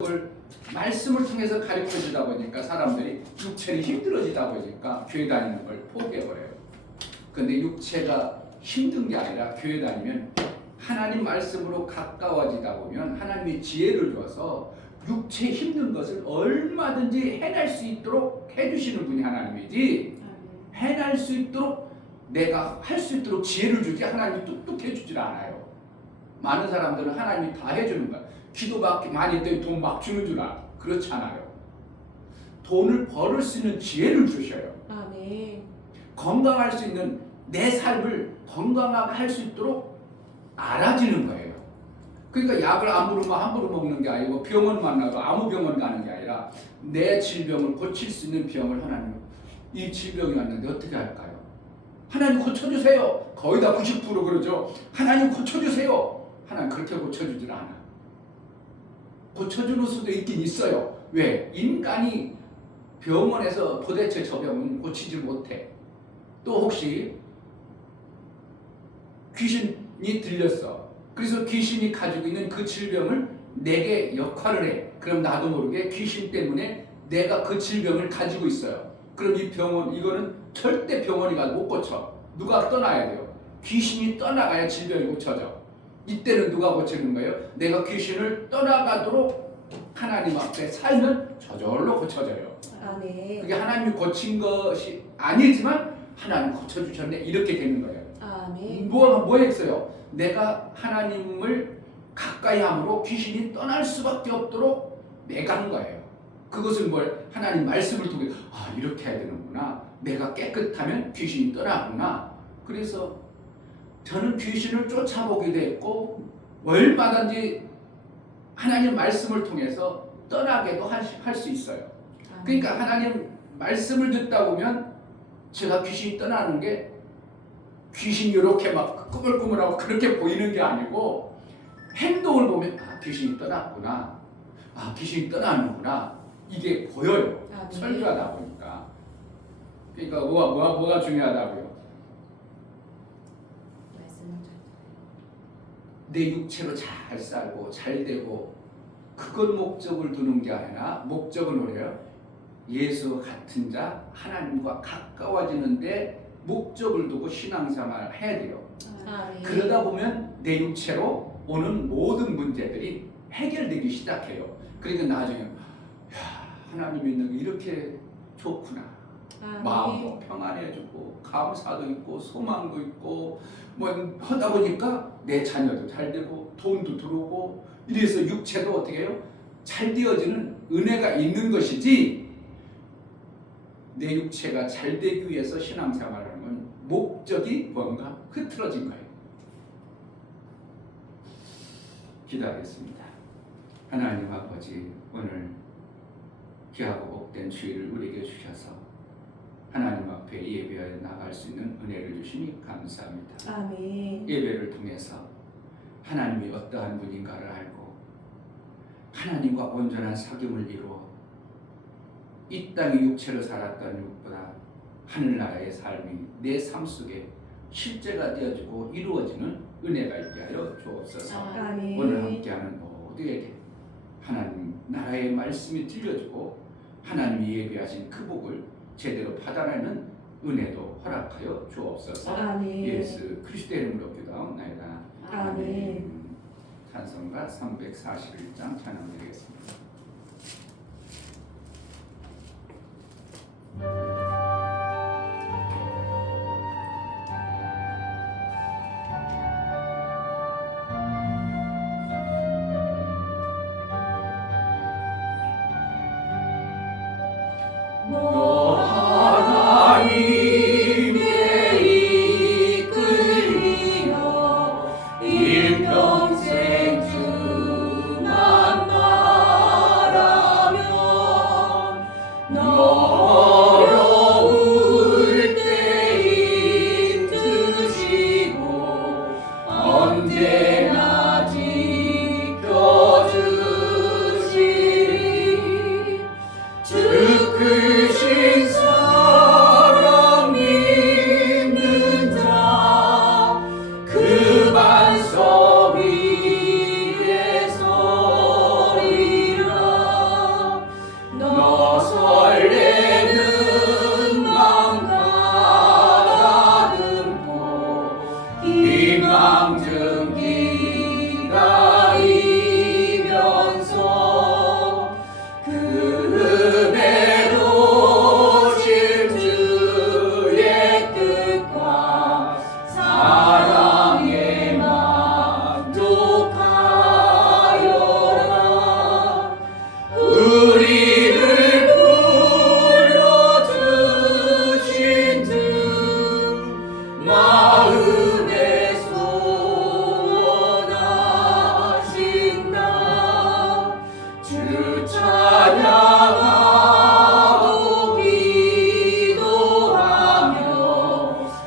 그걸 말씀을 통해서 가르쳐 주다 보니까 사람들이 육체는 힘들어지다 보니까 교회 다니는 걸 포기해버려요. 근데 육체가 힘든 게 아니라 교회 다니면 하나님 말씀으로 가까워지다 보면 하나님이 지혜를 줘서 육체 힘든 것을 얼마든지 해낼 수 있도록 해주시는 분이 하나님이지, 해낼 수 있도록 내가 할 수 있도록 지혜를 주지 하나님이 뚝뚝 해주질 않아요. 많은 사람들은 하나님이 다 해주는 거야. 기도 많이 했더니 돈 막 주는 줄 알아. 그렇지 않아요. 돈을 벌을 수 있는 지혜를 주셔요. 아멘. 건강할 수 있는 내 삶을 건강하게 할 수 있도록 알아주는 거예요. 그러니까 약을 함부로 먹는 게 아니고 병원 만나도 아무 병원 가는 게 아니라 내 질병을 고칠 수 있는 병을 하나님, 이 질병이 왔는데 어떻게 할까요? 하나님 고쳐주세요. 거의 다 90% 그러죠. 하나님 고쳐주세요. 하나님 그렇게 고쳐주질 않아. 고쳐주는 수도 있긴 있어요. 왜? 인간이 병원에서 도대체 저 병은 고치지 못해. 또 혹시 귀신이 들렸어. 그래서 귀신이 가지고 있는 그 질병을 내게 역할을 해. 그럼 나도 모르게 귀신 때문에 내가 그 질병을 가지고 있어요. 그럼 이 병원, 이거는 절대 병원이 가서 못 고쳐. 누가 떠나야 돼요. 귀신이 떠나가야 질병이 고쳐져. 이때는 누가 고치는 거예요? 내가 귀신을 떠나가도록 하나님 앞에 살면 저절로 고쳐져요. 아멘. 그게 하나님이 고친 것이 아니지만 하나님 고쳐주셨네, 이렇게 되는 거예요. 아멘. 뭐 했어요? 내가 하나님을 가까이 함으로 귀신이 떠날 수밖에 없도록 내가 한 거예요. 그것은 뭘? 하나님 말씀을 통해 이렇게 해야 되는구나. 내가 깨끗하면 귀신이 떠나구나. 그래서 저는 귀신을 쫓아보기도 했고 얼마든지 하나님 말씀을 통해서 떠나게도 할 수 있어요. 그러니까 하나님 말씀을 듣다 보면 제가 귀신이 떠나는 게 귀신이 이렇게 막 꾸물꾸물하고 그렇게 보이는 게 아니고 행동을 보면 귀신이 떠났구나. 귀신이 떠나는구나. 이게 보여요. 아멘. 설교하다 보니까. 그러니까 뭐가 중요하다고요? 내 육체로 잘 살고 잘 되고 그것 목적을 두는 게 아니라 목적은 뭐예요? 예수 같은 자, 하나님과 가까워지는데 목적을 두고 신앙생활을 해야 돼요. 아멘. 그러다 보면 내 육체로 오는 모든 문제들이 해결되기 시작해요. 그러니까 나중에 하나님 믿는 게 이렇게 좋구나. 아멘. 마음도 평안해지고 감사도 있고 소망도 있고 뭐 하다 보니까 내 자녀도 잘 되고 돈도 들어오고 이래서 육체도 어떻게 해요? 잘 되어지는 은혜가 있는 것이지, 내 육체가 잘 되기 위해서 신앙생활하는 건 목적이 뭔가 흐트러진 거예요. 기도하겠습니다. 하나님 아버지, 오늘 귀하고 복된 주일을 우리에게 주셔서 하나님 앞에 예배하여 나갈 수 있는 은혜를 주시니 감사합니다. 아멘. 예배를 통해서 하나님이 어떠한 분인가를 알고 하나님과 온전한 사귐을 이루어 이 땅의 육체로 살았던 것보다 하늘나라의 삶이 내 삶 속에 실제가 되어지고 이루어지는 은혜가 있게 하여 주옵소서. 아멘. 오늘 함께하는 모두에게 하나님 나라의 말씀이 들려주고 하나님이 예비하신 그 복을 제대로 받아내는 은혜도 허락하여 주옵소서. 아멘. 예수 그리스도의 이름으로 기도하옵나이다. 아멘. 찬송가 341장 찬양드리겠습니다. 주 크신 주 찬양하고 기도하며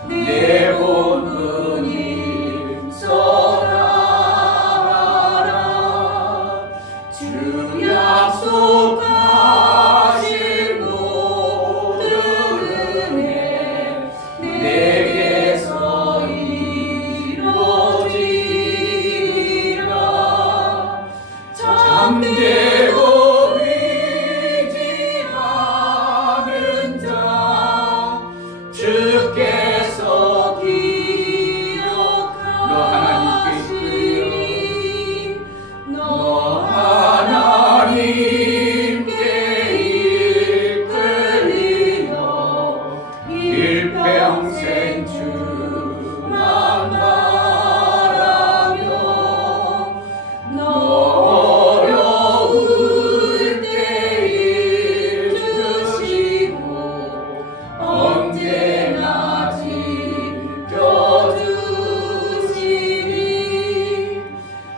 내 본분 임설하라. 주 약속하신 모든 은혜 내게서 이루어지리라. 잠들고 위지하는 자 주께서 기억하시리. 너 하나님께 이끌리어 일평생 주만 바라며 너 어려울 때 일주시고 언제나 지켜주시리.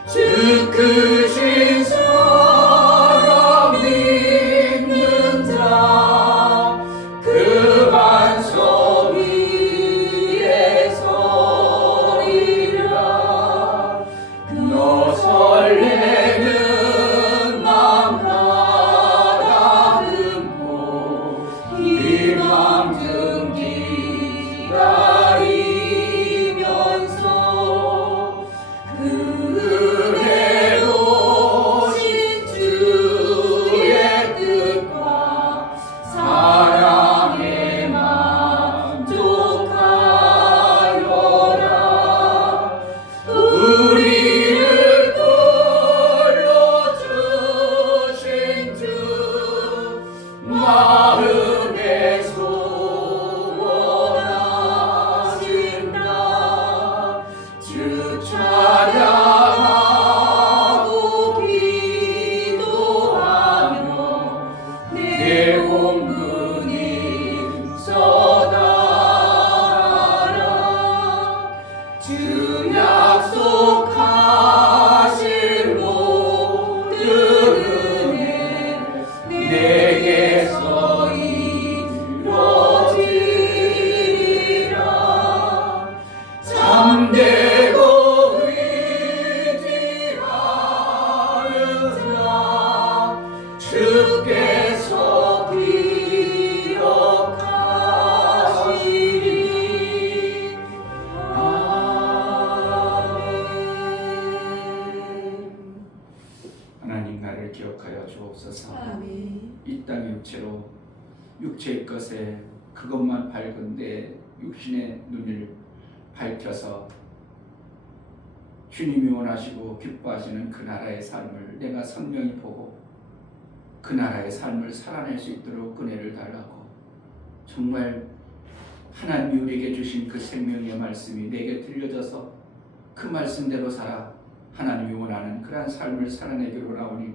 주 크신 사랑 믿는 자 그 반석 위에 서리라. 너 설레는 맘 가다듬고 희망 기다리면서 그 은혜로우신 주의 뜻과 사랑에 만족하여라. 우리를 불러주신 주 마음에 소원하신다. 주 찬양하고 기도하며 내 본분 임설하라. 주 약속하신 모든 은혜 내게서 이루어지리라. 잠들고 위지하는 자 주께서 기억하시리. 아멘. 하나님 나를 기억하여 주옵소서. 아멘. 이 땅의 육체로 육체의 것에 그것만 밝은데 육신의 눈을 밝혀서 주님이 원하시고 기뻐하시는 그 나라의 삶을 내가 선명히 보고 그 나라의 삶을 살아낼 수 있도록 은혜를 달라고, 정말 하나님이 우리에게 주신 그 생명의 말씀이 내게 들려져서 그 말씀대로 살아 하나님이 원하는 그러한 삶을 살아내기로 나오니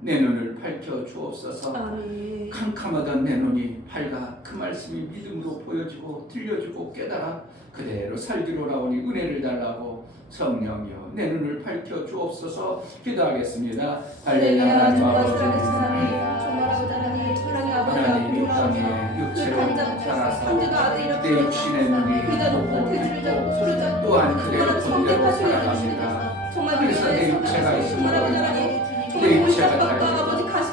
내 눈을 밝혀 주옵소서. 아멘. 캄캄하던 내 눈이 밝아 그 말씀이 믿음으로 보여지고 들려주고 깨달아 그대로 살기로 나오니 은혜를 달라고 성령이여 내 눈을 밝혀 주옵소서. 기도하겠습니다. 할렐루야. 하나님 아버지, 하나님 이 땅에 육체로 살아서 내 육신의 눈이 보고 또한 그대로 본대로 살아갑니다. 그래서 내 육체가 있으므로 내 육체가 달려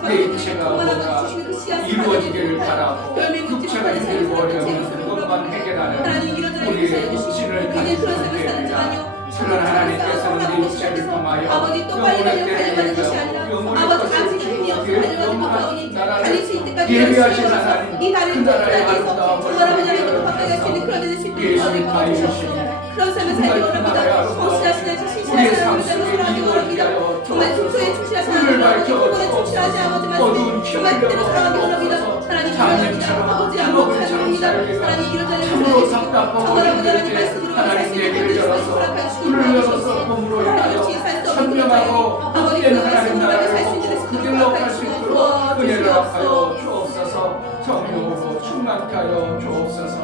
내 육체가 뭐가 이루어지기를 바라고 육체가 힘들고 어려우면 그것만 해결하는 우리의 육신을 가지고 있습니다. 그러나 하나님께서는 내 육체를 통하여 영혼의 때를 이겨 영혼의 것을 주고 영원한 나라를 예비하신 하나님 그 나라의 아름다움을 예수님 다 이루시고 그런 삶을 살기로 합니다. 성실하시는 신실하신 하나님을 이루어지게 하여 정말 충성에 충실하신 하나님, 기쁨에 충실하신 아버지 말씀, 정말 그대로 살아가기 원합니다. 하나님 이루어지는 아버지 아버지 사랑합니다. 하나님 이루어지는 참으로 답답하고 하나님 힘들 말씀으로 때 하나님 얘기를 열어서 눈을 열어서 몸으로 인하여 선명하고 헛된 하나님 나라를 보고 그 길로 갈 수 있도록 은혜를 하여 주옵소서. 성령으로 충만케 하여 주옵소서.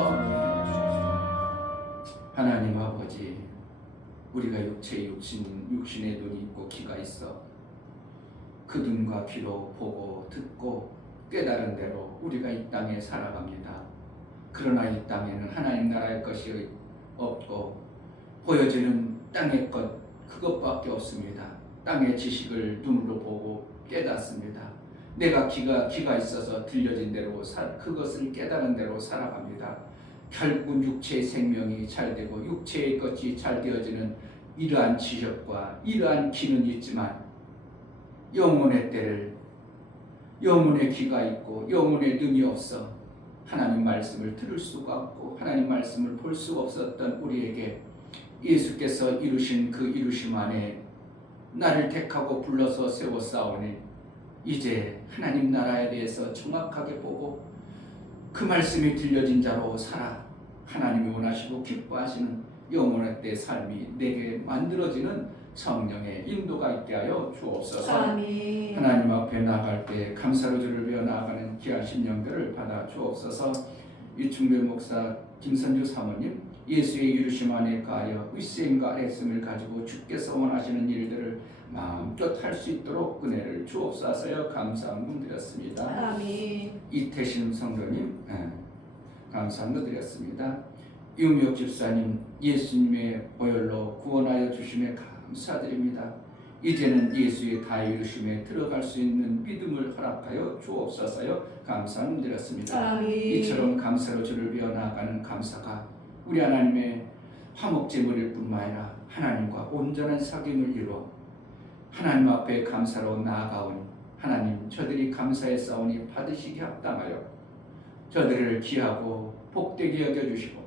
하나님 아버지, 우리가 육신의 눈이 있고 귀가 있어 그 눈과 귀로 보고 듣고 깨달은 대로 우리가 이 땅에 살아갑니다. 그러나 이 땅에는 하나님 나라의 것이 없고 보여지는 땅의 것 그것밖에 없습니다. 땅의 지식을 눈으로 보고 깨닫습니다. 내가 귀가 있어서 들려진 대로 그것을 깨달은 대로 살아갑니다. 결국은 육체의 생명이 잘 되고 육체의 것이 잘 되어지는 이러한 지식과 이러한 귀는 있지만 영혼의 때를 영혼의 귀가 있고 영혼의 눈이 없어 하나님 말씀을 들을 수가 없고 하나님 말씀을 볼 수가 없었던 우리에게 예수께서 이루신 그 이루심 안에 나를 택하고 불러서 세워 싸우니 이제 하나님 나라에 대해서 정확하게 보고 그 말씀이 들려진 자로 살아 하나님이 원하시고 기뻐하시는 영혼의 때 삶이 내게 만들어지는 성령의 인도가 있게 하여 주옵소서. 아멘. 하나님 앞에 나갈 때 감사로 주를 배워 나아가는 귀한 심령들을 받아 주옵소서. 이충배 목사, 김선주 사모님, 예수의 이루심 안에 가하여 윗세임과 아랫세임을 가지고 주께서 원하시는 일들을 마음껏 할 수 있도록 은혜를 주옵소서. 감사함 드렸습니다. 아멘. 이태신 성도님, 감사함 드렸습니다. 이우미옥 집사님, 예수님의 보혈로 구원하여 주심에 감사드립니다. 이제는 예수의 다 이루심에 들어갈 수 있는 믿음을 허락하여 주옵소서요. 감사함 드렸습니다. 아멘. 이처럼 감사로 주를 배워 나아가는 감사가 우리 하나님의 화목제물일 뿐만 아니라 하나님과 온전한 사귐을 이루어 하나님 앞에 감사로 나아가오니 하나님 저들이 감사의 싸우니 받으시기 합당하여 저들을 귀하고 복되게 여겨주시고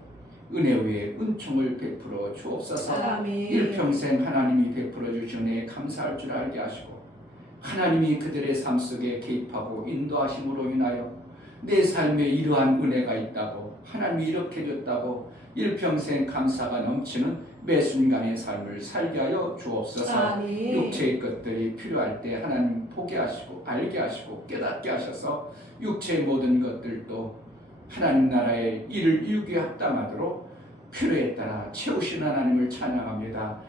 은혜 위에 은총을 베풀어 주옵소서. 아멘. 일평생 하나님이 베풀어 주신 은혜에 감사할 줄 알게 하시고 하나님이 그들의 삶 속에 개입하고 인도하심으로 인하여 내 삶에 이러한 은혜가 있다고 하나님이 이렇게 줬다고 일평생 감사가 넘치는 매 순간의 삶을 살게 하여 주옵소서. 아멘. 육체의 것들이 필요할 때 하나님 보게 하시고 알게 하시고 깨닫게 하셔서 육체의 모든 것들도 하나님 나라의 일을 이루기에 합당하도록 필요에 따라 채우신 하나님을 찬양합니다.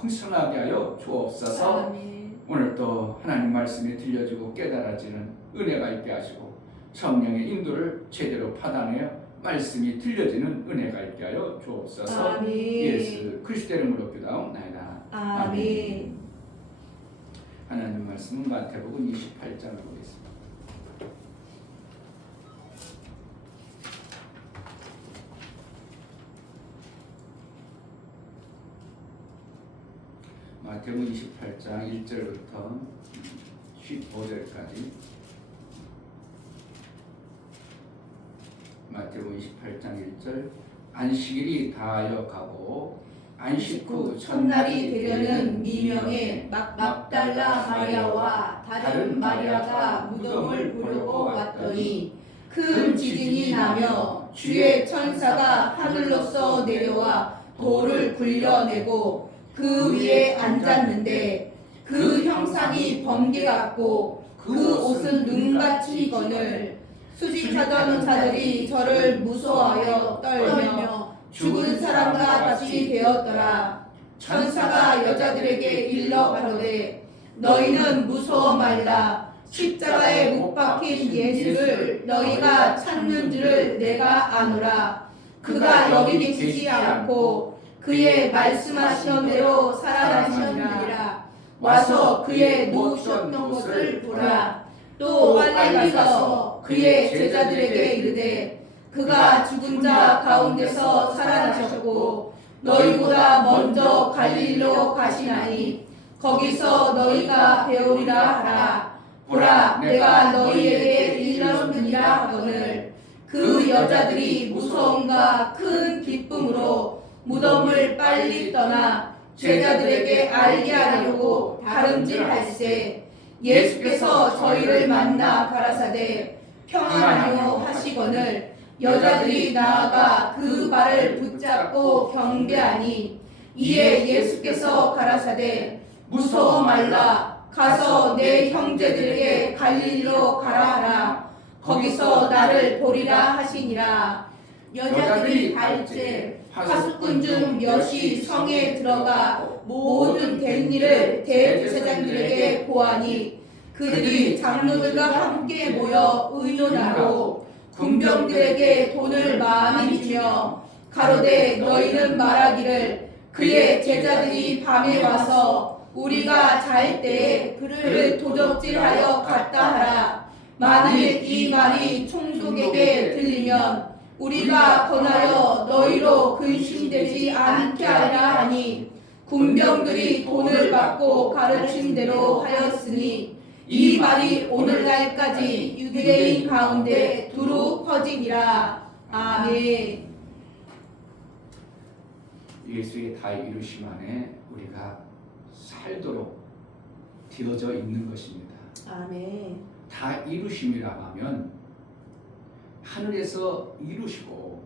풍성하게 하여 주옵소서. 아멘. 오늘 또 하나님 말씀이 들려지고 깨달아지는 은혜가 있게 하시고 성령의 인도를 제대로 받아내어 말씀이 들려지는 은혜가 있게 하여 주옵소서. 아멘. 예수 그리스도 이름으로 기도하옵나이다. 아멘. 하나님 말씀은 마태복음 28장을 보겠습니다. 마태복음 28장 1절부터 15절까지 마태복음 28장 1절 안식일이 다하여 가고 안식 후 첫날이 되려는 미명의 막달라 마리아와 다른 마리아가 무덤을 보려고 왔더니 큰 지진이 나며 주의 천사가 하늘로서 내려와 돌을 굴려내고 그 위에 앉았는데 그 형상이 번개 같고 그 옷은 눈같이 익거늘 수직하던 자들이 저를 무서워하여 떨며 죽은 사람과 같이 되었더라. 천사가 여자들에게 일러 가로되 너희는 무서워 말라. 십자가에 못 박힌 예수를 너희가 찾는 줄을 내가 아노라. 그가 여기 계시지 않고 그의 말씀하신 대로 살아나시느니라. 와서 그의 누우셨던 곳을 보라. 또 빨리 가서 그의 제자들에게 이르되 그가 죽은 자 가운데서 살아나셨고 너희보다 먼저 갈릴리로 가시나니 거기서 너희가 배우리라 하라. 보라, 내가 너희에게 일렀느니라 하거늘 그 여자들이 무서움과 큰 기쁨으로 무덤을 빨리 떠나 제자들에게 알게 하려고 다름질할세. 예수께서 저희를 만나 가라사대 평안하여 하시거늘 여자들이 나아가 그 발을 붙잡고 경배하니 이에 예수께서 가라사대 무서워 말라. 가서 내 형제들에게 갈릴리로 가라 하라. 거기서 나를 보리라 하시니라. 여자들이 갈새 파수꾼 중 몇이 성에 들어가 모든 된 일을 대제사장들에게 고하니 그들이 장로들과 함께 모여 의논하고 군병들에게 돈을 많이 주며 가로되 너희는 말하기를 그의 제자들이 밤에 와서 우리가 잘 때에 그를 도적질하여 갔다 하라. 만일 이 말이 총독에게 들리면 우리가 권하여 너희로 근심되지 않게 하리라 하니 군병들이 돈을 받고 가르친 대로 하였으니 이 말이 오늘날까지 유대인 가운데 두루 퍼지니라. 아멘. 예수의 다 이루심 안에 우리가 살도록 되어져 있는 것입니다. 아멘. 다 이루심이라 하면 하늘에서 이루시고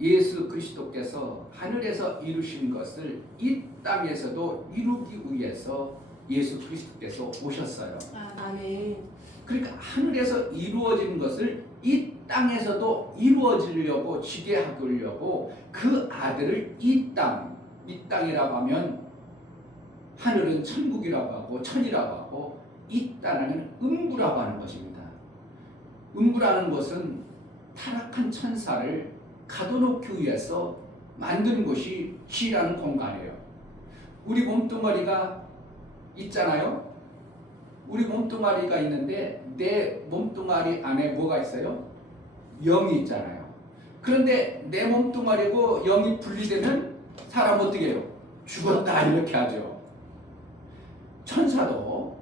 예수 그리스도께서 하늘에서 이루신 것을 이 땅에서도 이루기 위해서 예수 그리스도께서 오셨어요. 아멘. 그러니까 하늘에서 이루어진 것을 이 땅에서도 이루어지려고 지게 하려고 그 아들을 이 땅이라고 하면 하늘은 천국이라고 하고 천이라고 하고 이 땅은 음부라고 하는 것입니다. 음부라는 것은 타락한 천사를 가둬놓기 위해서 만든 곳이 지라는 공간이에요. 우리 몸뚱아리가 있잖아요. 우리 몸뚱아리가 있는데 내 몸뚱아리 안에 뭐가 있어요? 영이 있잖아요. 그런데 내 몸뚱아리고 영이 분리되면 사람 어떻게 해요? 죽었다 이렇게 하죠. 천사도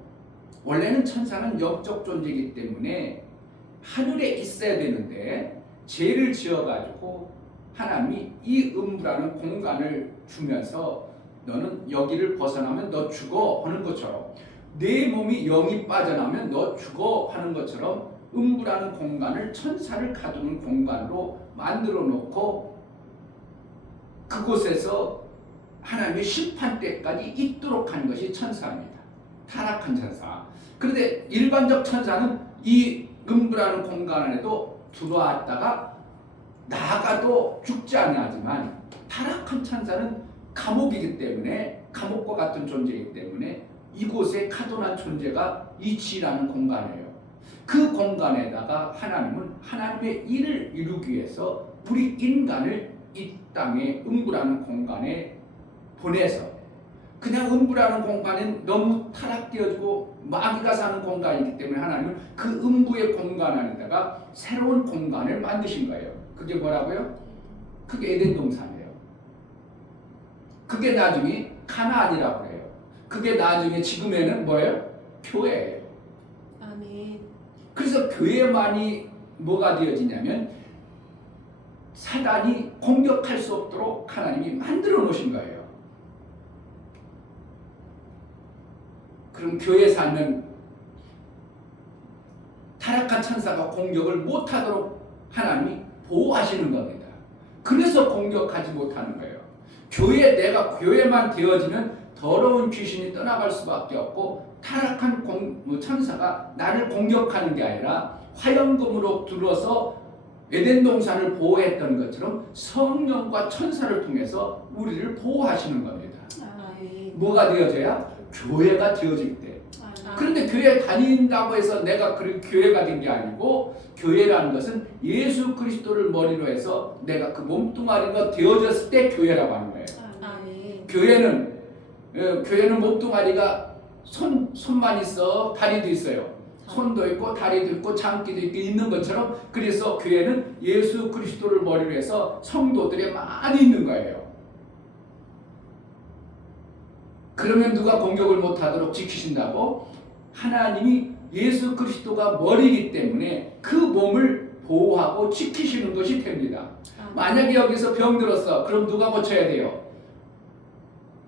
원래는 천사는 영적 존재이기 때문에 하늘에 있어야 되는데 죄를 지어가지고 하나님이 이 음부라는 공간을 주면서 너는 여기를 벗어나면 너 죽어 하는 것처럼 내 몸이 영이 빠져나면 너 죽어 하는 것처럼 음부라는 공간을 천사를 가두는 공간으로 만들어 놓고 그곳에서 하나님의 심판 때까지 있도록 하는 것이 천사입니다. 타락한 천사. 그런데 일반적 천사는 이 음부라는 공간 안에도 들어왔다가 나가도 죽지 아니하지만 타락한 천사는 감옥이기 때문에 감옥과 같은 존재이기 때문에 이곳에 가둬난 존재가 이 지라는 공간이에요. 그 공간에다가 하나님은 하나님의 일을 이루기 위해서 우리 인간을 이 땅의 음부라는 공간에 보내서 그냥 음부라는 공간은 너무 타락되어지고 마귀가 사는 공간이기 때문에 하나님은 그 음부의 공간 안에다가 새로운 공간을 만드신 거예요. 그게 뭐라고요? 그게 에덴 동산이에요. 그게 나중에 가나안이라고 해요. 그게 나중에 지금에는 뭐예요? 교회예요. 아멘. 그래서 교회만이 뭐가 되어지냐면 사단이 공격할 수 없도록 하나님이 만들어 놓으신 거예요. 그럼 교회에 살면 타락한 천사가 공격을 못하도록 하나님이 보호하시는 겁니다. 그래서 공격하지 못하는 거예요. 내가 교회만 되어지면 더러운 귀신이 떠나갈 수밖에 없고 타락한 천사가 나를 공격하는 게 아니라 화영금으로 들어서 에덴 동산을 보호했던 것처럼 성령과 천사를 통해서 우리를 보호하시는 겁니다. 아멘. 뭐가 되어져야? 교회가 되어질 때. 그런데 교회 다닌다고 해서 내가 그 교회가 된 게 아니고 교회라는 것은 예수 그리스도를 머리로 해서 내가 그 몸뚱아리가 되어졌을 때 교회라고 하는 거예요. 아멘. 교회는 몸뚱아리가 손만 있어 다리도 있어요. 손도 있고 다리도 있고 장기도 있고 있는 것처럼 그래서 교회는 예수 그리스도를 머리로 해서 성도들이 많이 있는 거예요. 그러면 누가 공격을 못하도록 지키신다고? 하나님이 예수 그리스도가 머리이기 때문에 그 몸을 보호하고 지키시는 것이 됩니다. 만약에 여기서 병들었어. 그럼 누가 고쳐야 돼요?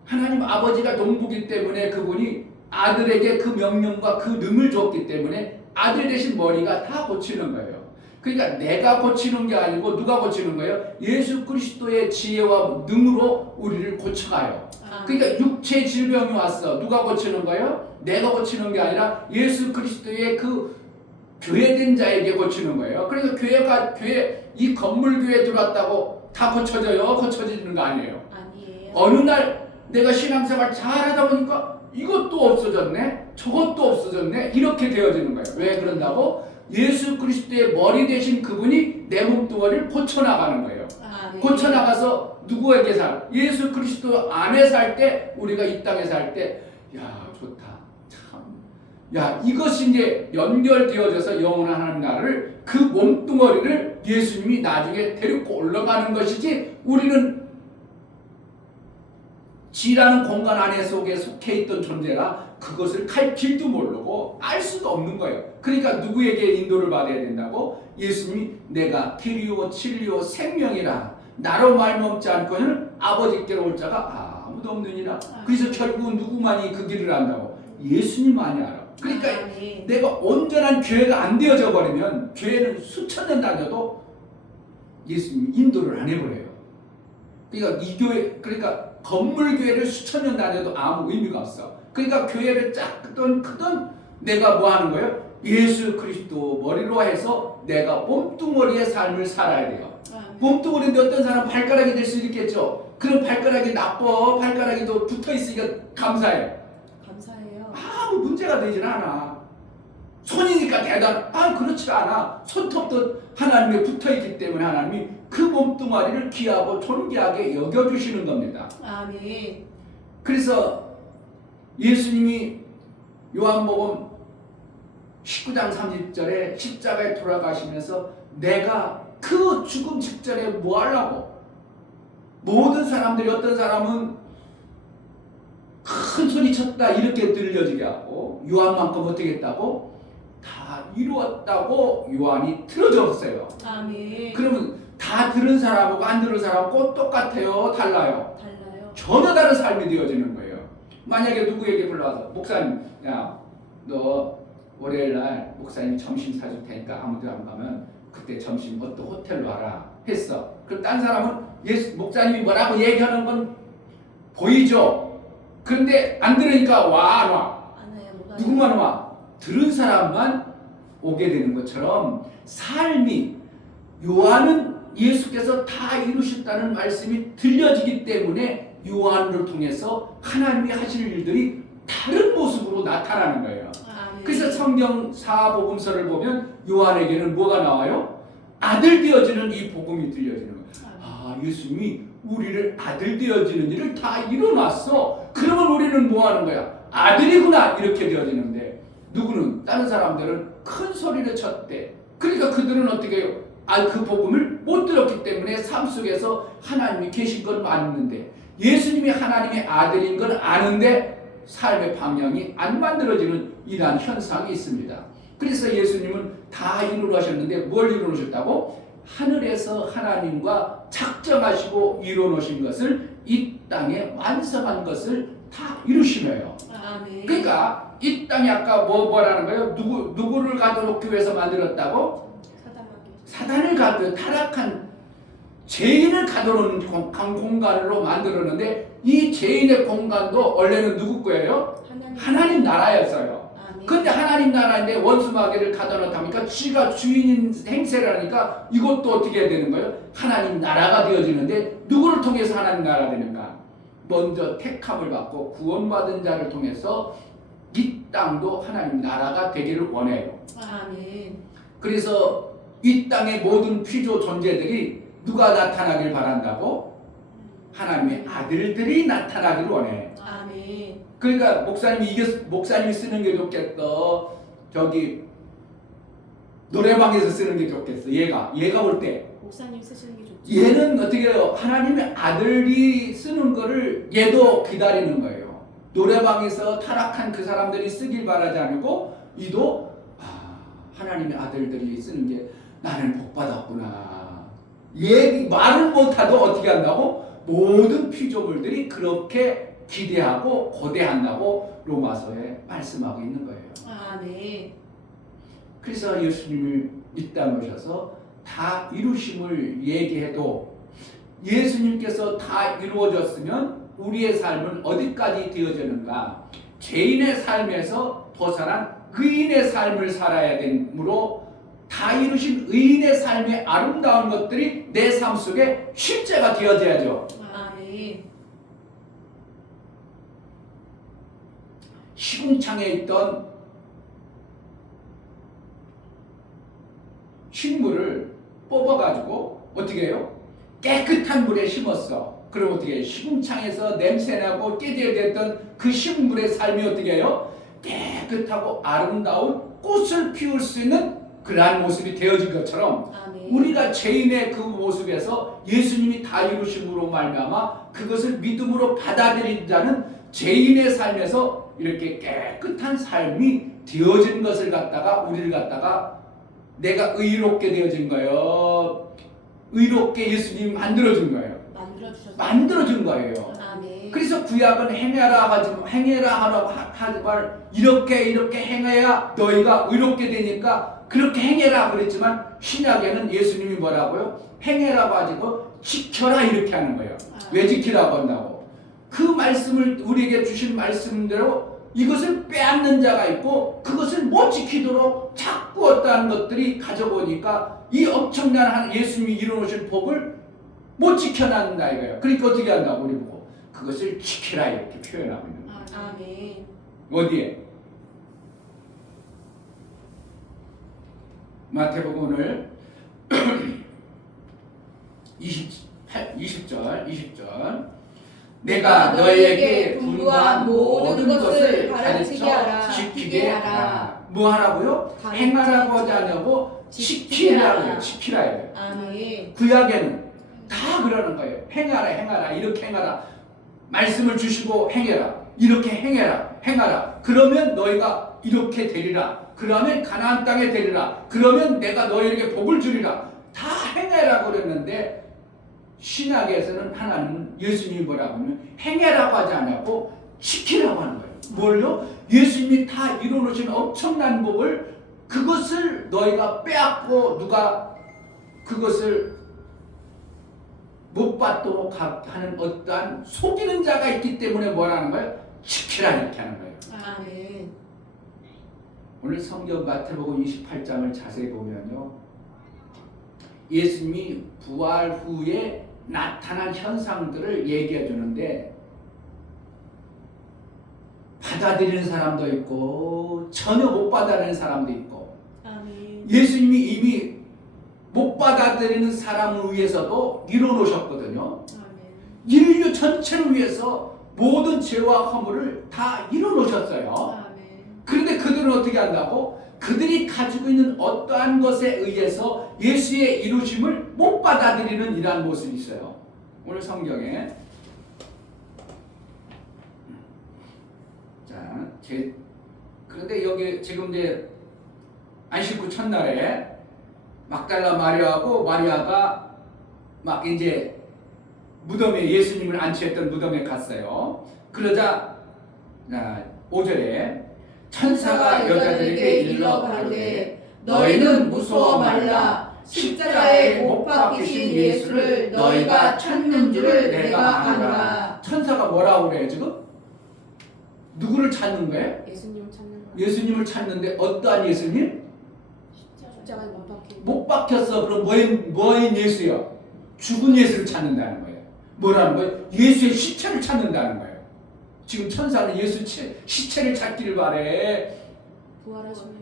하나님 아버지가 동부기 때문에 그분이 아들에게 그 명령과 그 능을 줬기 때문에 아들 대신 머리가 다 고치는 거예요. 그러니까 내가 고치는 게 아니고 누가 고치는 거예요? 예수 그리스도의 지혜와 능으로 우리를 고쳐가요. 그러니까 육체 질병이 왔어. 누가 고치는 거예요? 내가 고치는 게 아니라 예수 그리스도의 그 교회된 자에게 고치는 거예요. 그래서 교회 이 건물 교회에 들어왔다고 다 고쳐져요? 고쳐지는 거 아니에요. 아니에요. 어느 날 내가 신앙생활 잘하다 보니까 이것도 없어졌네, 저것도 없어졌네, 이렇게 되어지는 거예요. 왜 그런다고? 예수 그리스도의 머리 되신 그분이 내 몸뚱아리를 고쳐나가는 거예요. 아멘. 고쳐나가서 누구에게 살? 예수 그리스도 안에 살 때, 우리가 이 땅에 살 때, 야 좋다, 참, 야 이것이 이제 연결되어져서 영원한 하나님 나라를, 그 몸뚱아리를 예수님이 나중에 데리고 올라가는 것이지, 우리는 지라는 공간 안에 속에 속해 있던 존재라 그것을 갈 길도 모르고 알 수도 없는 거예요. 그러니까 누구에게 인도를 받아야 된다고? 예수님이 내가 길이요 진리요 생명이라 나로 말미암지 않고는 아버지께로 올 자가 아무도 없느니라. 그래서 결국은 누구만이 그 길을 안다고? 예수님만이 알아. 그러니까 아멘. 내가 온전한 교회가 안 되어져 버리면 교회는 수천 년 다녀도 예수님이 인도를 안 해버려요. 그러니까 이 교회, 그러니까 건물 교회를 수천 년 다녀도 아무 의미가 없어. 그러니까 교회를 작든 크든 내가 뭐 하는 거예요? 예수 그리스도 머리로 해서 내가 몸뚱어리의 삶을 살아야 돼요. 몸뚱어리인데 어떤 사람 발가락이 될 수 있겠죠. 그럼 발가락이 나빠, 발가락이도 붙어 있으니까 감사해요. 감사해요. 아무 문제가 되진 않아. 손이니까 그렇지 않아. 손톱도 하나님에 붙어 있기 때문에 하나님이 그 몸뚱아리를 귀하고 존귀하게 여겨주시는 겁니다. 아멘. 그래서 예수님이 요한복음 19장 30절에 십자가에 돌아가시면서 내가 그 죽음 직전에 뭐 하려고? 모든 사람들이, 어떤 사람은 큰 소리 쳤다 이렇게 들려지게 하고, 요한만큼 어떻게 했다고? 다 이루었다고 요한이 틀어줬어요. 아멘. 그러면 다 들은 사람하고 안 들은 사람하고 똑같아요? 달라요? 달라요. 전혀 다른 삶이 되어지는 거예요. 만약에 누구에게 불러와서 목사님, 야, 너 월요일날 목사님이 점심 사줄 테니까 아무도 안 가면 그때 점심 어떤 호텔로 와라 했어. 그럼 딴 사람은 목사님이 뭐라고 얘기하는 건 보이죠? 그런데 안 들으니까 와, 안 와? 안 와요. 못 와요. 누구만 와? 들은 사람만 오게 되는 것처럼 삶이, 요한은 예수께서 다 이루셨다는 말씀이 들려지기 때문에 요한을 통해서 하나님이 하실 일들이 다른 모습으로 나타나는 거예요. 아멘. 그래서 성경 사복음서를 보면 요한에게는 뭐가 나와요? 아들 되어지는 이 복음이 들려지는 거예요. 아, 예수님이 우리를 아들 되어지는 일을 다 이뤄놨어. 그러면 우리는 뭐 하는 거야? 아들이구나, 이렇게 되어지는데, 누구는, 다른 사람들은 큰 소리를 쳤대. 그러니까 그들은 어떻게 해요? 그 복음을 못 들었기 때문에 삶 속에서 하나님이 계신 건 맞는데, 예수님이 하나님의 아들인 건 아는데 삶의 방향이 안 만들어지는 이러한 현상이 있습니다. 그래서 예수님은 다 이루어셨는데 뭘 이루어셨다고? 하늘에서 하나님과 작정하시고 이루어놓으신 것을 이 땅에 완성한 것을 다 이루시며요. 아멘. 그러니까 이 땅에 아까 뭐라는 거예요? 누구를 가둬놓기 위해서 만들었다고? 사단을 타락한 죄인을 가둬놓는 공간으로 만들었는데, 이 죄인의 공간도 원래는 누구 거예요? 하나님 나라였어요. 근데 하나님 나라인데 원수 마귀를 가둬놓다 보니까 지가 주인인 행세를 하니까 이것도 어떻게 해야 되는 거예요? 하나님 나라가 되어지는데, 누구를 통해서 하나님 나라가 되는가? 먼저 택함을 받고 구원받은 자를 통해서 이 땅도 하나님 나라가 되기를 원해요. 아멘. 그래서 이 땅의 모든 피조 존재들이 누가 나타나길 바란다고? 하나님의 아들들이 나타나기를 원해. 아멘. 그러니까 목사님이 쓰는 게 좋겠어. 저기 노래방에서 쓰는 게 좋겠어. 얘가 볼 때. 목사님 쓰시는 게 좋죠. 얘는 어떻게 해요? 하나님의 아들이 쓰는 거를 얘도 기다리는 거예요. 노래방에서 타락한 그 사람들이 쓰길 바라지 않고, 이도 하나님의 아들들이 쓰는 게 나는 복 받았구나. 얘 말을 못하도 어떻게 한다고? 모든 피조물들이 그렇게 기대하고 고대한다고 로마서에 말씀하고 있는 거예요. 아멘. 그래서 예수님을 이 땅에 오셔서 다 이루심을 얘기해도, 예수님께서 다 이루어졌으면 우리의 삶은 어디까지 되어지는가? 죄인의 삶에서 벗어난 의인의 삶을 살아야 되므로, 다 이루신 의인의 삶의 아름다운 것들이 내 삶 속에 실제가 되어져야죠. 아멘. 시궁창에 있던 식물을 뽑아가지고 어떻게 해요? 깨끗한 물에 심었어. 그럼 어떻게 해요? 시궁창에서 냄새나고 깨져야됐던 그 식물의 삶이 어떻게 해요? 깨끗하고 아름다운 꽃을 피울 수 있는 그러한 모습이 되어진 것처럼 아멘. 우리가 죄인의 그 모습에서 예수님이 다 이루심으로 말미암아 그것을 믿음으로 받아들이자는 죄인의 삶에서 이렇게 깨끗한 삶이 되어진 것을 갖다가 우리를 갖다가 내가 의롭게 되어진 거예요. 의롭게 예수님이 만들어준 거예요. 만들어준 거예요. 아멘. 그래서 구약은 행해라 하라고 하지 말 이렇게 행해야 너희가 의롭게 되니까 그렇게 행해라 그랬지만 신약에는 예수님이 뭐라고요? 행해라고 하지고 지켜라 이렇게 하는 거예요. 왜 지키라고 한다고? 그 말씀을 우리에게 주신 말씀대로 이것을 빼앗는 자가 있고 그것을 못 지키도록 자꾸 어떠한 것들이 가져오니까 이 엄청난 예수님이 이루어놓으신 복을 못 지켜낸다 이거예요. 그러니까 어떻게 한다고 우리 보고 그것을 지키라 이렇게 표현하고 있는 거예요. 아멘. 어디에? 마태복음 오늘 20절 내가 너희에게 분부한 모든 것을 가르치게 지키게 하라. 뭐 하라고요? 행하라고 하지 않냐고 지키라고요. 지키라예요. 아멘. 구약에는 다 그러는 거예요. 행하라 이렇게 행하라. 말씀을 주시고 행해라. 이렇게 행하라. 그러면 너희가 이렇게 되리라. 그러면 가나안 땅에 되리라. 그러면 내가 너희에게 복을 주리라. 다 행해라고 그랬는데 신약에서는 하나님은 예수님이 뭐라고 하면 행해라고 하지 않고 지키라고 하는 거예요. 뭘요? 예수님이 다 이루어놓으신 엄청난 복을 그것을 너희가 빼앗고 누가 그것을 못 받도록 하는 어떠한 속이는 자가 있기 때문에 뭐라는 거예요? 지키라 이렇게 하는 거예요. 아멘. 오늘 성경 마태복음 28장을 자세히 보면요. 예수님이 부활 후에 나타난 현상들을 얘기해 주는데 받아들이는 사람도 있고 전혀 못 받아들이는 사람도 있고 아멘. 예수님이 이미 못 받아들이는 사람을 위해서도 이뤄놓으셨거든요. 아멘. 인류 전체를 위해서 모든 죄와 허물을 다 이뤄놓으셨어요. 아멘. 그런데 그들은 어떻게 한다고? 그들이 가지고 있는 어떠한 것에 의해서 예수의 이루심을 못 받아들이는 이러한 모습이 있어요. 오늘 성경에 그런데 여기 지금 이제 안식구 첫날에 막달라 마리아하고 마리아가 막 이제 무덤에 예수님을 안치했던 무덤에 갔어요. 그러자 5절에 천사가 여자들에게 일러 가로되 너희는 무서워 말라. 십자가에 못 박히신 예수를 너희가 찾는 줄을 내가 아노라. 천사가 뭐라고 그래요 지금? 누구를 찾는 거예요? 예수님을 찾는 거. 예수님을 찾는데 어떠한 예수님? 십자가에 못 박힌. 못 박혔어. 그럼 뭐인 예수요? 죽은 예수를 찾는다는 거예요. 뭐라는 거예요? 예수의 시체를 찾는다는 거예요. 지금 천사는 예수 시체를 찾기를 바래.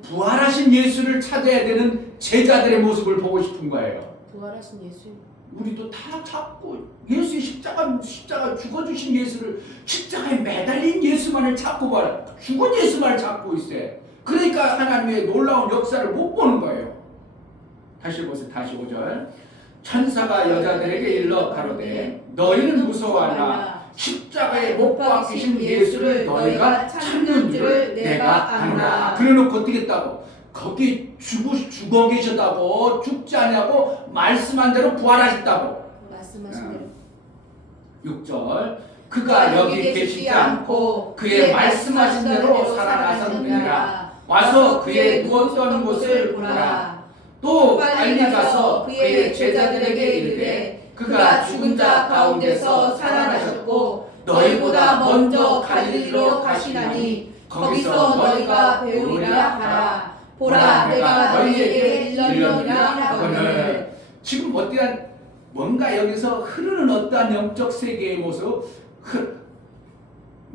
부활하신 예수를 찾아야 되는 제자들의 모습을 보고 싶은 거예요. 부활하신 예수. 우리도 다 찾고 예수의 십자가 죽어주신 예수를 십자가에 매달린 예수만을 찾고 봐. 죽은 예수만을 찾고 있어요. 그러니까 하나님의 놀라운 역사를 못 보는 거예요. 다시 보세요. 다시 5절. 천사가 여자들에게 일러 가로되 너희는 무서워하라. 십자가에 못 박히신 예수를 너희가 찾는 줄을 내가 아노라. 그래놓고 어떻게 했다고? 거기 죽어 계셨다고 죽지 않냐고 말씀한 대로 부활하셨다고. 말씀하신 대로. 6절 그가 여기 계시지 않고 그의 말씀하신 대로 살아나셨느니라. 와서 그의 누웠던 곳을 보라. 또 빨리 가서 그의 제자들에게 이르되 그가 죽은 자 가운데서 살아나셨고 너희보다 먼저 갈릴리로 가시나니 거기서 너희가 배우리라 하라. 보라 내가 너희에게 일렀느니라 하거늘. 지금 어떠한 뭔가 여기서 흐르는 어떠한 영적 세계의 모습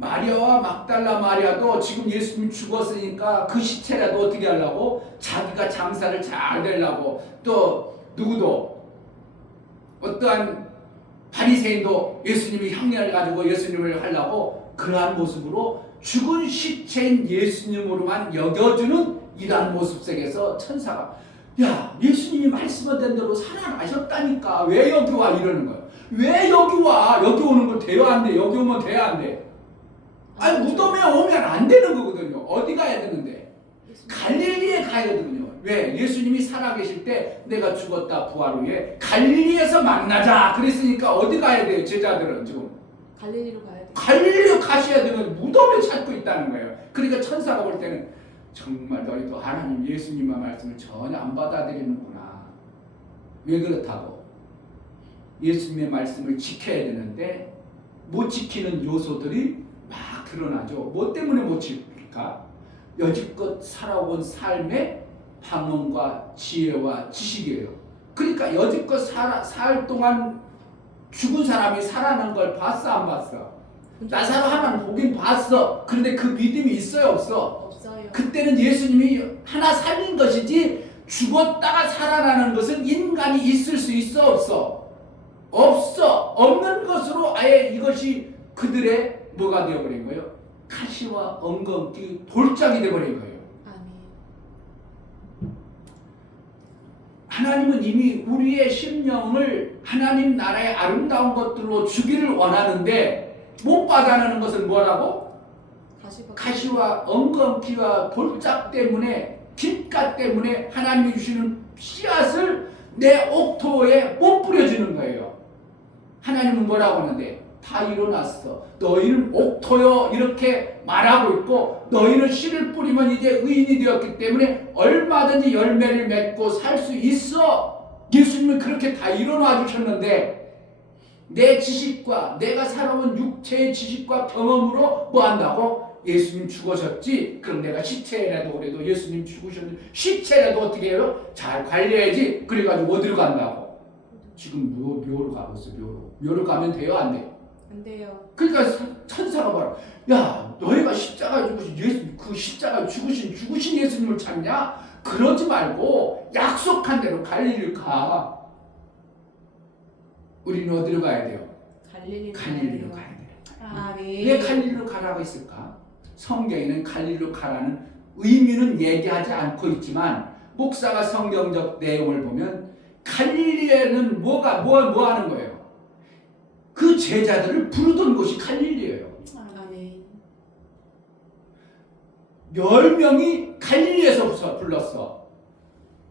마리아와 막달라 마리아도 지금 예수님 죽었으니까 그 시체라도 어떻게 하려고 자기가 장사를 잘 되려고 또 누구도 어떠한 바리새인도 예수님이 향례를 가지고 예수님을 하려고 그러한 모습으로 죽은 시체인 예수님으로만 여겨주는 이러한 모습 속에서 천사가 야 예수님이 말씀하던 대로 살아나셨다니까 왜 여기 와 이러는 거예요. 왜 여기 와? 여기 오는 거 돼야 안 돼. 여기 오면 돼야 안 돼. 아니 무덤에 오면 안 되는 거거든요. 어디 가야 되는데? 갈릴리에 가야 되거든요. 왜? 예수님이 살아계실 때 내가 죽었다 부활 후에 갈릴리에서 만나자 그랬으니까 어디 가야 돼요? 제자들은 지금 갈릴리로 가야 돼. 갈릴리로 가셔야 되면 무덤을 찾고 있다는 거예요. 그러니까 천사가 볼 때는 정말 너희도 하나님 예수님의 말씀을 전혀 안 받아들이는구나. 왜 그렇다고? 예수님의 말씀을 지켜야 되는데 못 지키는 요소들이 막 드러나죠. 뭐 때문에 못 지킬까? 여지껏 살아온 삶의 방언과 지혜와 지식이에요. 그러니까 여지껏 살 동안 죽은 사람이 살아난 걸 봤어 안 봤어? 나사로 하나는 보긴 봤어. 그런데 그 믿음이 있어요 없어? 없어요. 그때는 예수님이 하나 살린 것이지 죽었다가 살아나는 것은 인간이 있을 수 있어 없어? 없어. 없는 것으로 아예 이것이 그들의 뭐가 되어버린 거예요? 가시와 엉겅퀴 돌짝이 되어버린 거예요. 아멘. 하나님은 이미 우리의 심령을 하나님 나라의 아름다운 것들로 주기를 원하는데 못 받아내는 것은 뭐라고? 가시와 엉겅퀴와 돌짝 때문에 길가 때문에 하나님이 주시는 씨앗을 내 옥토에 못 뿌려주는 거예요. 하나님은 뭐라고 하는데 다 일어났어. 너희는 옥토여 이렇게 말하고 있고 너희는 씨를 뿌리면 이제 의인이 되었기 때문에 얼마든지 열매를 맺고 살 수 있어. 예수님은 그렇게 다 일어나 주셨는데 내 지식과 내가 살아온 육체의 지식과 경험으로 뭐 한다고? 예수님 죽으셨지? 그럼 내가 시체라도 그래도 예수님 죽으셨는데 시체라도 어떻게 해요? 잘 관리해야지. 그래가지고 어디로 간다고? 지금 묘로 가고 있어. 묘로 가면 돼요? 안 돼요? 안 돼요. 그러니까 천사가 말아. 야 너희가 십자가 죽으신 예수님 그 십자가 죽으신 예수님을 찾냐? 그러지 말고 약속한 대로 갈릴리를 가. 우리는 어디로 가야 돼요? 갈릴리로 가야 돼요. 아멘. 왜 갈릴리로 가라고 했을까? 성경에는 갈릴리로 가라는 의미는 얘기하지 않고 있지만 목사가 성경적 내용을 보면 갈릴리에는 뭐 하는 거예요? 그 제자들을 부르던 곳이 갈릴리예요. 아멘. 10명이 갈릴리에서 불렀어.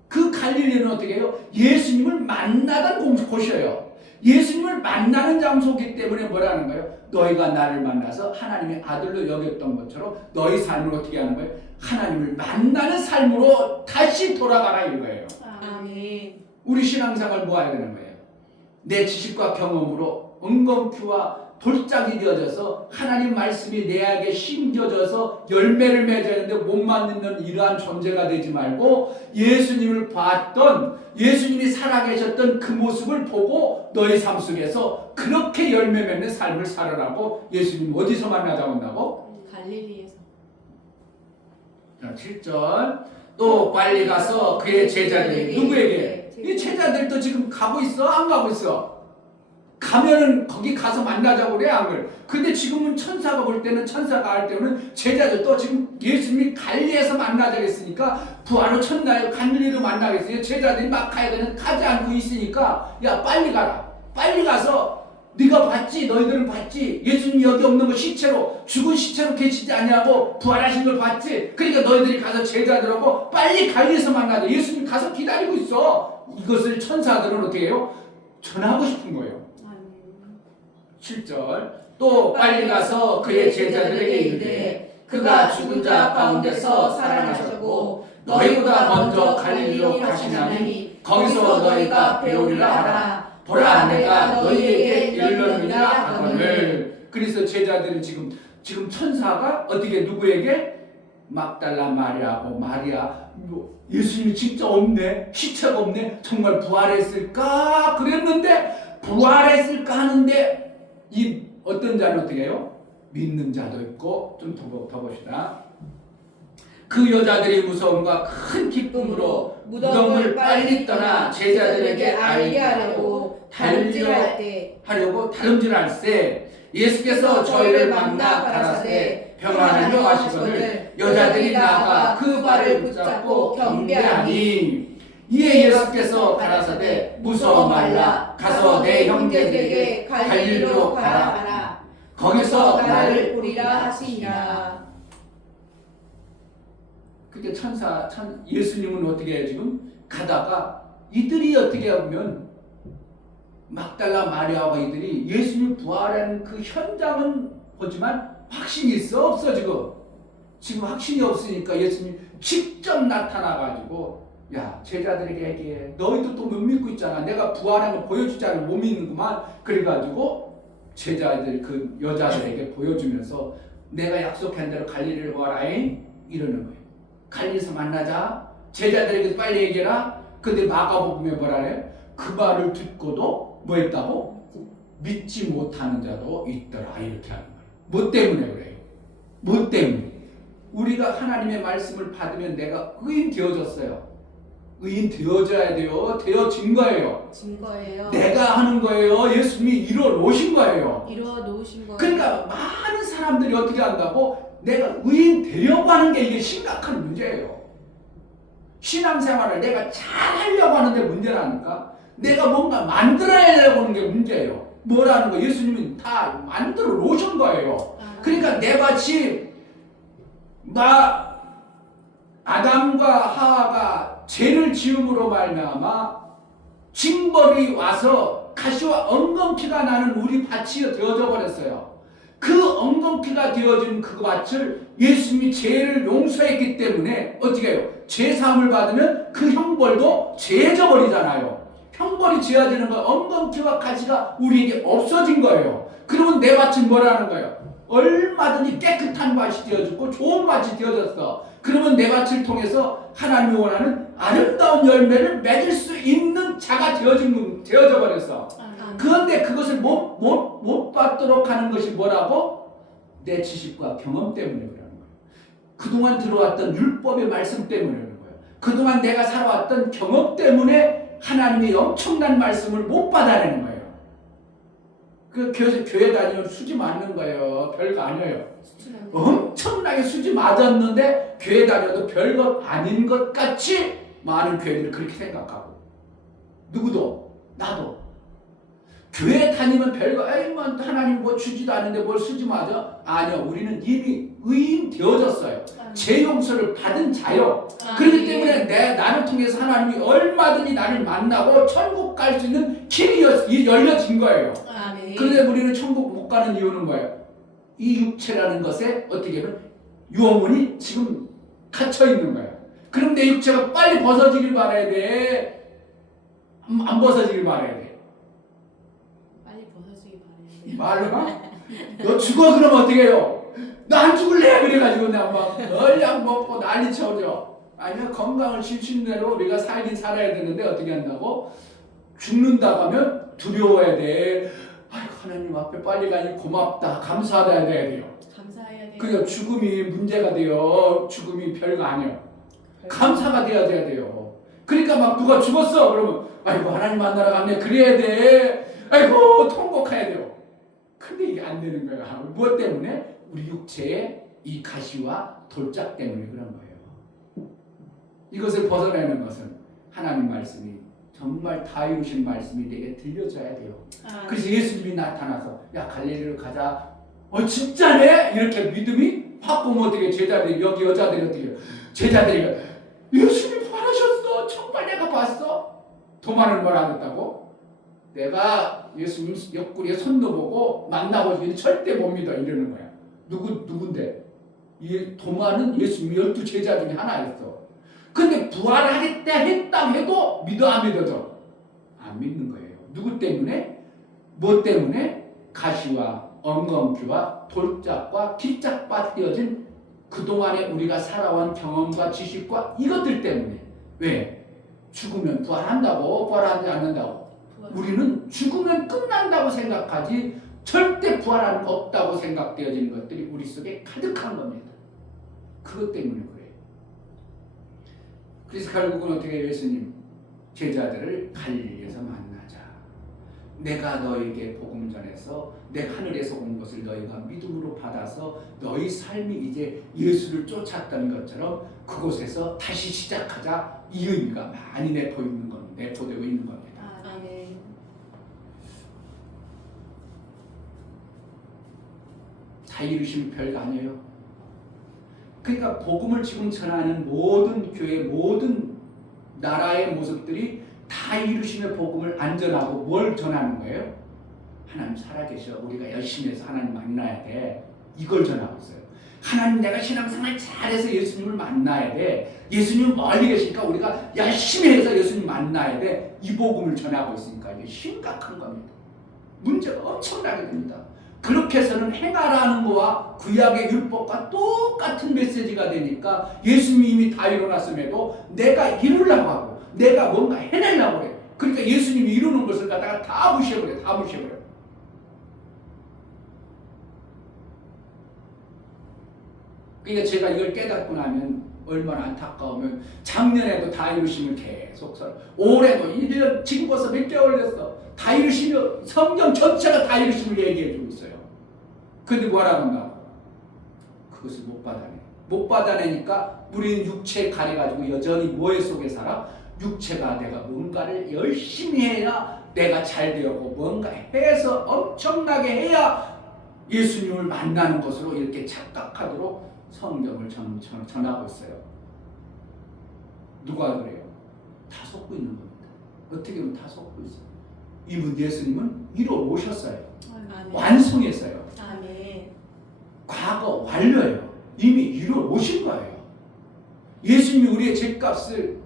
그 갈릴리는 어떻게 해요? 예수님을 만나던 곳이에요. 예수님을 만나는 장소이기 때문에 뭐라는 거예요? 너희가 나를 만나서 하나님의 아들로 여겼던 것처럼 너희 삶을 어떻게 하는 거예요? 하나님을 만나는 삶으로 다시 돌아가라 이거예요. 아멘. 우리 신앙생활 뭐 해야 되는 거예요? 내 지식과 경험으로 엉겅퀴와 돌짝이 되어져서 하나님 말씀이 내에게 심겨져서 열매를 맺었는데 못 맞는 이러한 존재가 되지 말고 예수님을 봤던 예수님이 살아계셨던 그 모습을 보고 너의 삶 속에서 그렇게 열매 맺는 삶을 살아라고 예수님 어디서 만나자고 한다고? 갈릴리에서. 7절 또 빨리 가서 그의 제자들이 누구에게? 이 제자들도 지금 가고 있어? 안 가고 있어? 가면은 거기 가서 만나자고 그래 안 그래? 근데 지금은 천사가 볼 때는 천사가 할 때는 제자들도 지금 예수님이 갈릴리에서 만나자고 했으니까 부활의 첫날 갈릴리로 만나겠어요. 제자들이 막 가야 되는 가지 않고 있으니까 야 빨리 가라. 빨리 가서 네가 봤지? 너희들은 봤지? 예수님이 여기 없는 거 시체로 죽은 시체로 계시지 않냐고 부활하신 걸 봤지? 그러니까 너희들이 가서 제자들하고 빨리 갈릴리에서 만나자. 예수님 가서 기다리고 있어. 이것을 천사들은 어떻게 해요? 전하고 싶은 거예요. 7절 또 빨리 가서 그의 제자들에게 이르되 그가 죽은 자 가운데서 살아나셨고 너희보다 먼저 갈릴리로 가시나니 거기서 너희가 배우리라 하라. 보라 내가 너희에게 이르느니라 하거늘. 그래서 제자들은 지금 천사가 어떻게 누구에게? 막달라 마리아하고 마리아 예수님이 진짜 없네? 시체가 없네? 정말 부활했을까? 그랬는데 부활했을까 하는데 이 어떤 자는 어떻게 해요? 믿는 자도 있고 좀 더 봅시다. 그 여자들이 무서움과 큰 기쁨으로 무덤을 빨리 떠나 제자들에게 알게 하려고 다름질할세 예수께서 저희를 만나 가라사대 평안하려 하시거늘 여자들이 나아가 그 발을 붙잡고 경배하니 이에 예수께서 가라사대 무서워 말라 가서 내 형제들에게 갈릴리로 가라 거기서 나를 보리라 하시니라. 그때 예수님은 어떻게 해요? 지금 가다가 이들이 어떻게 하면 막달라 마리아와 이들이 예수님 부활하는 그 현장은 보지만 확신이 있어 없어 지금 확신이 없으니까 예수님 직접 나타나가지고 야 제자들에게 얘기해 너희도 또 못 믿고 있잖아 내가 부활한 거 보여주자니 못 믿는구만 그래가지고 제자들 그 여자들에게 보여주면서 내가 약속한 대로 갈릴리를 와라잉 이러는 거예요. 갈릴리에서 만나자 제자들에게 빨리 얘기해라. 근데 마가복음에 뭐라 그래? 그 말을 듣고도 뭐 했다고? 믿지 못하는 자도 있더라 이렇게 하는 거예요. 뭐 때문에 그래요? 뭐 때문에? 우리가 하나님의 말씀을 받으면 내가 의인 되어졌어요. 의인 되어져야 돼요. 되어진 거예요. 증거예요. 내가 하는 거예요. 예수님이 이루어 놓으신 거예요. 이루어 놓으신 거예요. 그러니까 많은 사람들이 어떻게 한다고? 내가 의인 되려고 하는 게 이게 심각한 문제예요. 신앙생활을 내가 잘 하려고 하는데 문제라니까. 내가 뭔가 만들어내려고 하는 게 문제예요. 뭐라는 거? 예수님이 다 만들어 놓으신 거예요. 그러니까 내같이 아담과 하와가 죄를 지음으로 말미암아 징벌이 와서 가시와 엉겅퀴가 나는 우리 밭이 되어져 버렸어요. 그 엉겅퀴가 되어진 그 밭을 예수님이 죄를 용서했기 때문에 어떻게 해요? 죄 사함을 받으면 그 형벌도 죄져 버리잖아요. 형벌이 지어지는 거 엉겅퀴와 가시가 우리에게 없어진 거예요. 그러면 내 밭은 뭐라는 거예요? 얼마든지 깨끗한 밭이 되어졌고 좋은 밭이 되어졌어. 그러면 내 밭을 통해서 하나님이 원하는 아름다운 열매를 맺을 수 있는 자가 되어져 버렸어. 그런데 그것을 못 받도록 하는 것이 뭐라고? 내 지식과 경험 때문에 그러는 거예요. 그동안 들어왔던 율법의 말씀 때문에 그러는 거예요. 그동안 내가 살아왔던 경험 때문에 하나님의 엄청난 말씀을 못 받아내는 거예요. 그 교회 다니면 수지 맞는 거예요. 별거 아니에요. 엄청나게 수지 맞았는데 교회 다녀도 별것 아닌 것 같이 많은 교회들이 그렇게 생각하고 누구도 나도 교회 다니면 별거 하나님 뭐 주지도 않는데 뭘 수지 맞아? 아니요. 우리는 이미 의인 되어졌어요. 제 용서를 받은 자요. 그렇기 때문에 나를 통해서 하나님이 얼마든지 나를 만나고 천국 갈 수 있는 길이 열려진 거예요. 그런데 우리는 천국 못 가는 이유는 뭐예요? 이 육체라는 것에 어떻게 보면 유어문이 지금 갇혀 있는 거예요. 그럼 내 육체가 빨리 벗어지길 바라야 돼? 안 벗어지길 바라야 돼? 빨리 벗어지길 바라야 돼. 말로 가? 너 죽어 그러면 어떻게 해요? 나 안 죽을래 그래가지고 내가 막 널약 먹고 난리 쳐져. 아니야 건강을 지친 대로 우리가 살긴 살아야 되는데 어떻게 한다고? 죽는다고 하면 두려워야 돼. 아이고 하나님 앞에 빨리 가니 고맙다 감사해야 돼요. 감사해야 돼요. 그래서 죽음이 문제가 돼요. 죽음이 별거 아니에요. 감사가 돼야 돼요. 그러니까 막 누가 죽었어 그러면 아이고 하나님 만나러 갔네 그래야 돼. 아이고 통곡해야 돼요. 근데 이게 안 되는 거야. 무엇 때문에? 우리 육체의 이 가시와 돌짝 때문에 그런 거예요. 이것을 벗어내는 것은 하나님 말씀이 정말 다 이루신 말씀이 내게 들려져야 돼요. 그래서 예수님이 나타나서 야 갈릴리로 가자. 진짜네? 이렇게 믿음이 확 보면 어떻게 제자들이 여기 여자들이 어떻게 제자들이 예수님 부활하셨어. 정말 내가 봤어. 도마는 뭘 안 했다고? 내가 예수님 옆구리에 손도 보고 만나보지 절대 못 믿어 이러는 거야. 누군데? 이 도마는 예수님 12 제자 중에 하나였어. 근데 부활하겠다 했다 해도 믿어 안 믿어져? 안 믿는 거예요. 누구 때문에? 뭐 때문에? 가시와 엉겅퀴와 돌짝과 깃짝밭 되어진 그동안에 우리가 살아온 경험과 지식과 이것들 때문에. 왜? 죽으면 부활한다고? 부활하지 않는다고? 우리는 죽으면 끝난다고 생각하지 절대 부활하는 거 없다고 생각되어지는 것들이 우리 속에 가득한 겁니다. 그것 때문에 그래요. 그래서 결국은 어떻게 예수님 제자들을 갈릴리에서 만나자. 내가 너에게 복음 전해서 내 하늘에서 온 것을 너희가 믿음으로 받아서 너희 삶이 이제 예수를 쫓았던 것처럼 그곳에서 다시 시작하자. 이 의미가 많이 내포되고 있는 겁니다. 아멘. 다 이루시면 별거 아니에요. 그러니까 복음을 지금 전하는 모든 교회, 모든 나라의 모습들이 다 이루심의 복음을 안 전하고 뭘 전하는 거예요? 하나님 살아계셔. 우리가 열심히 해서 하나님 만나야 돼. 이걸 전하고 있어요. 하나님 내가 신앙생활 잘해서 예수님을 만나야 돼. 예수님 멀리 계시니까 우리가 열심히 해서 예수님 만나야 돼. 이 복음을 전하고 있으니까 이게 심각한 겁니다. 문제가 엄청나게 됩니다. 그렇게 해서는 행하라는 거와 구약의 율법과 똑같은 메시지가 되니까 예수님이 이미 다 일어났음에도 내가 이루려고 하고 내가 뭔가 해내려고 그래. 그러니까 예수님이 이루는 것을 갖다가 다 무시해버려. 다 무시해버려. 그러니까 제가 이걸 깨닫고 나면 얼마나 안타까우면 작년에도 다 이루시면 계속 살 올해도 1년 지금 벌써 몇 개월 됐어. 다 이루시면 성경 전체가 다 이루심을 얘기해주고 있어요. 근데 뭐라고 한다고? 그것을 못 받아내. 못 받아내니까 우리는 육체에 가려가지고 여전히 뭐의 속에 살아? 육체가 내가 뭔가를 열심히 해야 내가 잘 되었고 뭔가 해서 엄청나게 해야 예수님을 만나는 것으로 이렇게 착각하도록 성경을 전하고 있어요. 누가 그래요? 다 속고 있는 겁니다. 어떻게 보면 다 속고 있어요. 이분 예수님은 이루어 오셨어요. 아멘. 완성했어요. 아멘. 과거 완료예요. 이미 이루어 오신 거예요. 예수님이 우리의 죄값을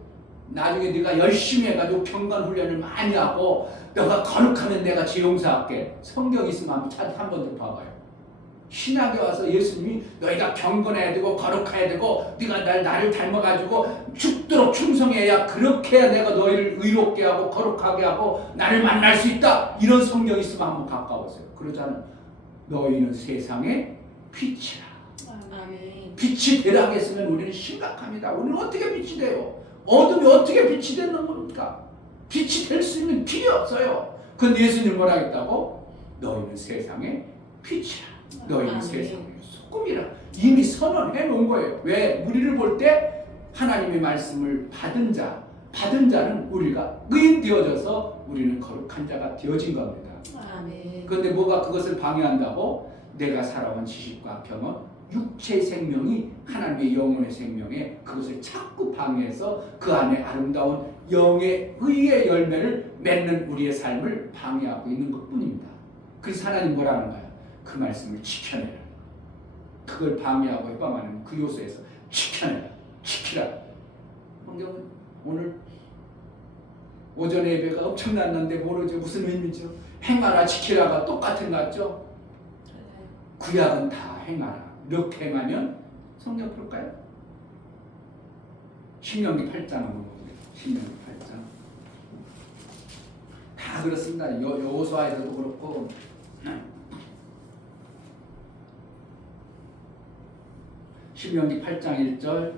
나중에 네가 열심히 해가지고 경건 훈련을 많이 하고 너가 거룩하면 내가 죄 용서할게. 성경 있으면 한 번 더 봐봐요. 신학에 와서 예수님이 너희가 경건해야 되고 거룩해야 되고 네가 나를 닮아가지고 죽도록 충성해야 그렇게 해야 내가 너희를 의롭게 하고 거룩하게 하고 나를 만날 수 있다. 이런 성경 있으면 한번 가까워서요. 그러자는 너희는 세상의 빛이라. 아멘. 빛이 되라고 했으면 우리는 심각합니다. 우리는 어떻게 빛이 돼요? 어둠이 어떻게 빛이 되는 겁니까? 빛이 될 수 있는 길이 없어요. 그런데 예수님 뭐라 했다고? 너희는 세상의 빛이라. 너희는 세상의 소금이라. 이미 선언해 놓은 거예요. 왜? 우리를 볼 때 하나님의 말씀을 받은 자는 우리가 의인 되어져서 우리는 거룩한 자가 되어진 겁니다. 아멘. 그런데 뭐가 그것을 방해한다고? 내가 살아온 지식과 경험, 육체의 생명이 하나님의 영혼의 생명에 그것을 자꾸 방해해서 그 안에 아름다운 영의 의의 열매를 맺는 우리의 삶을 방해하고 있는 것뿐입니다. 그래서 하나님 뭐라는 거야? 그 말씀을 지켜내라. 그걸 방해하고 해방하는 그 요소에서 지켜내라. 지키라. 성경은 오늘 오전에 예배가 엄청났는데 모르죠. 무슨 의미죠? 행하라 지키라가 똑같은 것 같죠? 구약은 다 행하라. 이렇게 행하면 성경 볼까요? 신명기 8장 한번 보세요. 신명기 8장 다 그렇습니다. 여호수아에서도 그렇고 신명기 8장 1절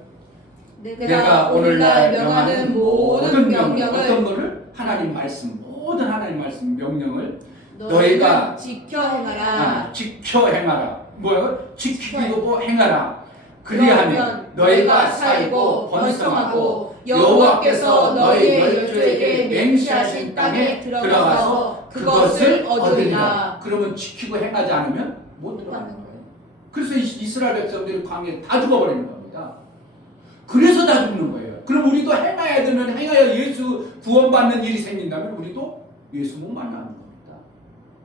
내가 오늘날 명하는 모든 명령을 어떤 거를? 하나님 말씀 모든 하나님 말씀 명령을 너희가 지켜 행하라. 지켜 행하라. 뭐요? 지키고 행하라. 그리하면 너희가 살고 번성하고 여호와께서 너희 열조에게 맹세하신 땅에 들어가서 그것을 얻으리라. 그러면 지키고 행하지 않으면 못 들어가는 거예요. 그래서 이스라엘 백성들이 광야에 다 죽어버리는 겁니다. 그래서 다 죽는 거예요. 그럼 우리도 행해야 되면 행하여 예수 구원받는 일이 생긴다면 우리도 예수 못 만나는 겁니다.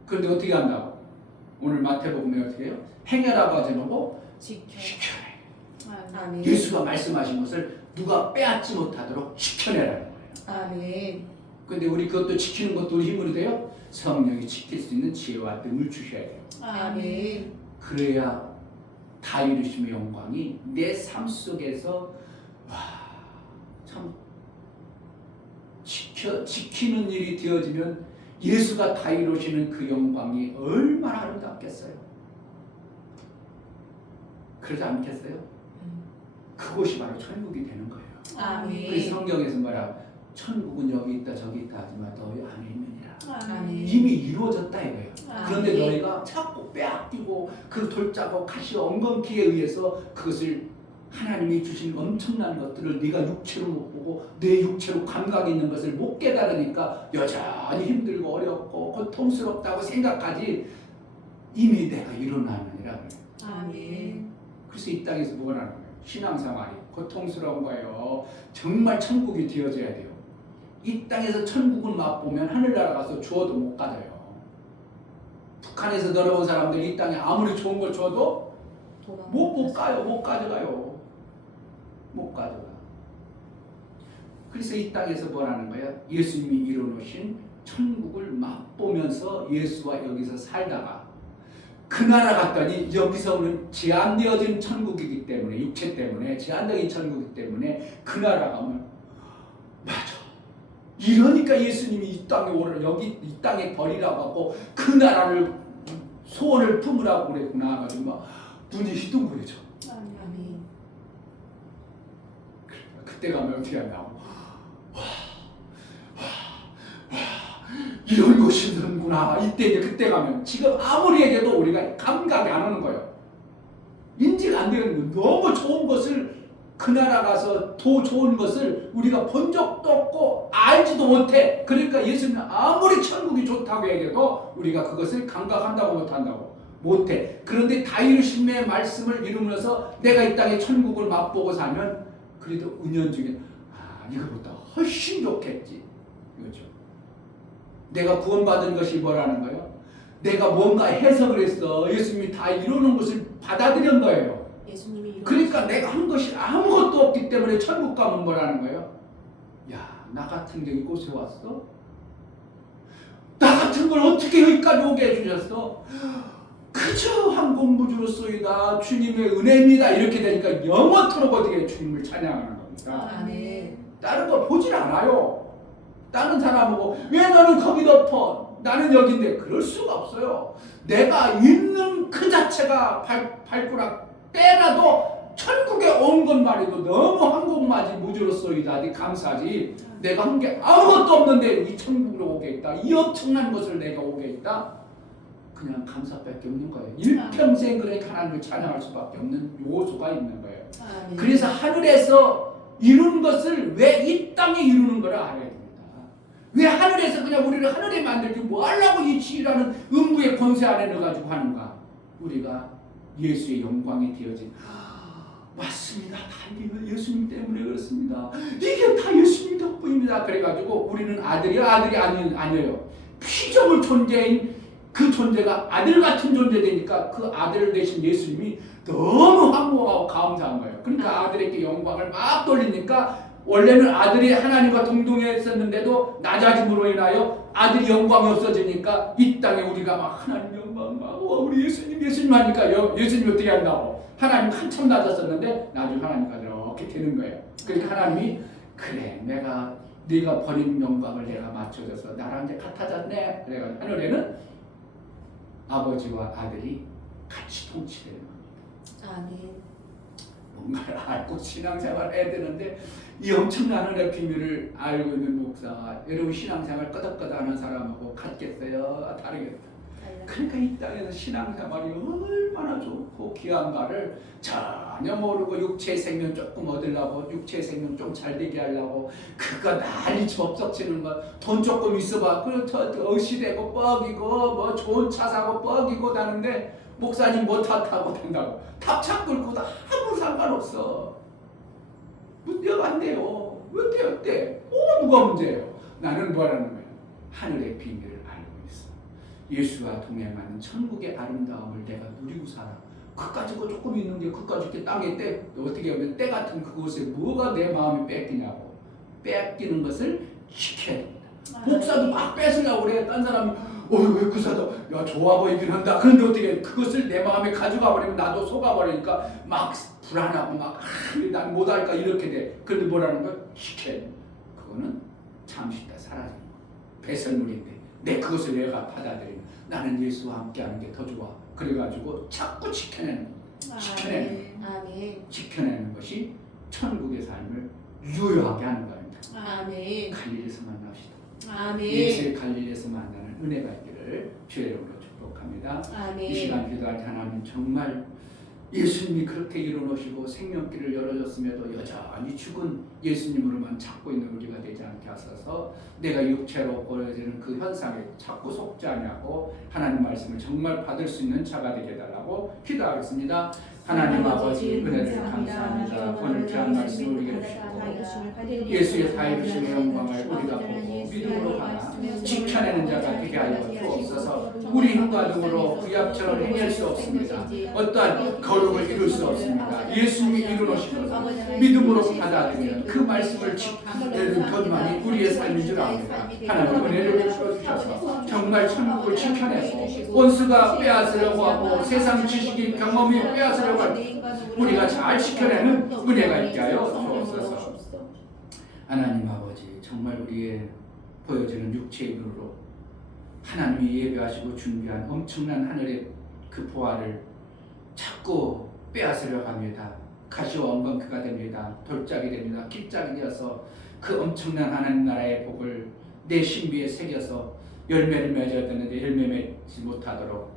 그런데 어떻게 한다고? 오늘 마태복음에 어떻게 해요? 행하라고 하지 말고 지켜내. 아멘. 예수가 말씀하신 것을 누가 빼앗지 못하도록 지켜내라는 거예요. 아멘. 그런데 우리 그것도 지키는 것도 우리 힘으로 돼요? 성령이 지킬 수 있는 지혜와 뜸을 주셔야 돼요. 아멘. 그래야 다 이루심의 영광이 내 삶 속에서 참 지키는 일이 되어지면 예수가 다 이루시는 그 영광이 얼마나 아름답겠어요. 그러지 않겠어요? 그곳이 바로 천국이 되는 거예요. 아멘. 그래서 성경에서 말하고 천국은 여기 있다 저기 있다 하지만 너희 안에 있느니라. 아멘. 이미 이루어졌다 이거예요. 그런데 아멘. 너희가 자꾸 빼앗기고 그 돌자고 가시 엉겅퀴에 의해서 그것을 하나님이 주신 엄청난 것들을 네가 육체로 못 보고 내 육체로 감각이 있는 것을 못 깨달으니까 여전히 힘들고 어렵고 고통스럽다고 생각하지 이미 내가 일어나느니라. 아멘. 그래서 이 땅에서 뭐가 나는 거예요? 신앙생활이 고통스러운 거예요. 정말 천국이 되어져야 돼요. 이 땅에서 천국을 맛보면 하늘나라 가서 주어도 못 가져요. 북한에서 내려온 사람들 이 땅에 아무리 좋은 걸 줘도 못 가요. 못 가져가요. 못 가져가. 그래서 이 땅에서 뭐라는 거야? 예수님이 이뤄놓으신 천국을 맛보면서 예수와 여기서 살다가 그 나라 갔더니 여기서는 제한되어진 천국이기 때문에 육체 때문에 제한적인 천국이기 때문에 그 나라 가면 맞아. 이러니까 예수님이 이 땅에 오라 여기 이 땅에 버리라고 하고 그 나라를 소원을 품으라고 그랬구나. 가지고 막 눈이 희둥거려져. 아멘. 그때 가면 어떻게 한다고? 이런 것이 있는구나. 이때 이제 그때 가면 지금 아무리 얘기해도 우리가 감각이 안 오는 거예요. 인지가 안 되는 거예요. 너무 좋은 것을 그 나라 가서 더 좋은 것을 우리가 본 적도 없고 알지도 못해. 그러니까 예수님은 아무리 천국이 좋다고 얘기해도 우리가 그것을 감각한다고 못한다고 못해. 그런데 다이루심의 말씀을 이루면서 내가 이 땅에 천국을 맛보고 살면 그래도 은연중에 이거보다 훨씬 좋겠지. 이거죠. 내가 구원받은 것이 뭐라는 거예요? 내가 뭔가 해석을 했어. 예수님이 다 이루는 것을 받아들인 거예요. 예수님이 그러니까 내가 한 것이 아무것도 없기 때문에 천국 가면 뭐라는 거예요? 야, 나 같은 게 이곳에 왔어? 나 같은 걸 어떻게 여기까지 오게 해주셨어? 그저 한 공부주로소이다. 주님의 은혜입니다. 이렇게 되니까 영원토록 어떻게 주님을 찬양하는 겁니다. 아멘. 다른 걸 보질 않아요. 다른 사람하고 왜 너는 거기 덮어? 나는 여기인데 그럴 수가 없어요. 내가 있는 그 자체가 발가락 때라도 천국에 온 것만 해도 너무 한국맞이 무주로소이다. 감사하지. 내가 한 게 아무것도 없는데 이 천국으로 오게 있다. 이 엄청난 것을 내가 오게 있다. 그냥 감사밖에 없는 거예요. 일평생 그래 하나님을 찬양할 수밖에 없는 요소가 있는 거예요. 아멘. 그래서 하늘에서 이루는 것을 왜 이 땅에 이루는 걸 알아야 됩니다. 왜 하늘에서 그냥 우리를 하늘에 만들지 뭐 하려고 이 지라는 음부의 권세 안에 넣어가지고 하는가? 우리가 예수의 영광이 되어진 맞습니다. 다 예수님 때문에 그렇습니다. 이게 다 예수님 덕분입니다. 그래가지고 우리는 아들이 아니에요. 피조물 존재인 그 존재가 아들 같은 존재 되니까 그 아들 되신 예수님이 너무 황홀하고 감사한 거예요. 그러니까 아들에게 영광을 막 돌리니까 원래는 아들이 하나님과 동등했었는데도 낮아짐으로 인하여 아들이 영광이 없어지니까 이 땅에 우리가 막 하나님 영광 막 우리 예수님 하니까 예수님이 어떻게 한다고? 하나님 한참 낮았었는데 나중에 하나님과 이렇게 되는 거예요. 그러니까 하나님이 그래 네가 버린 영광을 내가 맞춰줘서 나랑 이제 같아졌네. 그래가지고 하늘에는 아버지와 아들이 같이 통치되는 겁니다. 아멘. 뭔가를 알고 신앙생활을 해야 되는데 이 엄청난 은혜 비밀을 알고 있는 목사가 여러분 신앙생활 끄덕끄덕하는 사람하고 같겠어요? 다르겠어요? 그러니까 이 땅에서 신앙생활이 얼마나 좋고 귀한가를 전혀 모르고 육체의 생명 조금 얻으려고 육체의 생명 좀 잘 되게 하려고 그거 난리 접석치는 거 돈 조금 있어봐 그렇죠 어시되고 뻑이고 뭐 좋은 차 사고 뻑이고 다는데 목사님 뭐 탓하고 된다고 탑차 끌고도 아무 상관없어. 문제가 안 돼요. 어때? 누가 문제예요? 나는 뭐라는 거야? 하늘의 비밀을 알고 있어. 예수와 동행하는 천국의 아름다움을 내가 누리고 살아. 그까짓 거 조금 있는 게 그까짓 게 땅에 어떻게 하면 때 같은 그곳에 뭐가 내 마음이 뺏기냐고. 뺏기는 것을 지켜야 됩니다. 목사도 막 뺏으려고 그래. 딴 사람이 왜 그 사도 야 좋아 보이긴 한다. 그런데 어떻게 그것을 내 마음에 가져가 버리면 나도 속아버리니까 막 불안하고 난 못할까 이렇게 돼. 그런데 뭐라는 거야? 지켜야 돼. 그거는 잠시 있다 사라지는 거야. 배설물인데 그것을 내가 받아들이면 나는 예수와 함께하는 게 더 좋아. 그래가지고 자꾸 지켜내는 것이 천국의 삶을 유효하게 하는 겁니다. 아멘. 갈릴리에서 만납시다. 아멘. 예수의 갈릴리에서 만나는 은혜가 있기를 주의 이름으로 축복합니다. 아멘. 이 시간 기도할 때 하나님 정말 예수님이 그렇게 이루어놓으시고 생명길을 열어줬음에도 여전히 죽은 예수님으로만 찾고 있는 우리가 되지 않게 하소서. 내가 육체로 보여지는 그 현상에 자꾸 속지 아니하고 하나님 말씀을 정말 받을 수 있는 자가 되게 해달라고 기도하겠습니다. 하나님 아버지 은혜를 감사합니다. 오늘 귀한 말씀 우리에게 주시고 예수의 다 이루심의 영광을 우리가 보고 믿음으로 받아 지켜내는 자가 되게 하여 주옵소서. 우리 힘과 능으로 구약처럼 행할 수 없습니다. 어떠한 거룩을 이룰 수 없습니다. 예수님이 이루어놓으신 것을 믿음으로 받아들이는 그 말씀을 지키는 것만이 우리의 삶인 줄 압니다. 하나님 은혜를 주셔서 정말 천국을 지켜내고 원수가 빼앗으려고 하고 세상 지식이 경험이 빼앗으려고 할 우리가 잘 지켜내는 은혜가 있게 하여 주옵소서. 하나님 아버지 정말 우리의 보여지는 육체의 눈으로 하나님이 예배하시고 준비한 엄청난 하늘의 그 보화를 자꾸 빼앗으려 합니다. 가시와 엉겅퀴가 됩니다. 돌짝이 됩니다. 깃짝이 되어서 그 엄청난 하나님 나라의 복을 내 신비에 새겨서 열매를 맺어야 되는데 열매 맺지 못하도록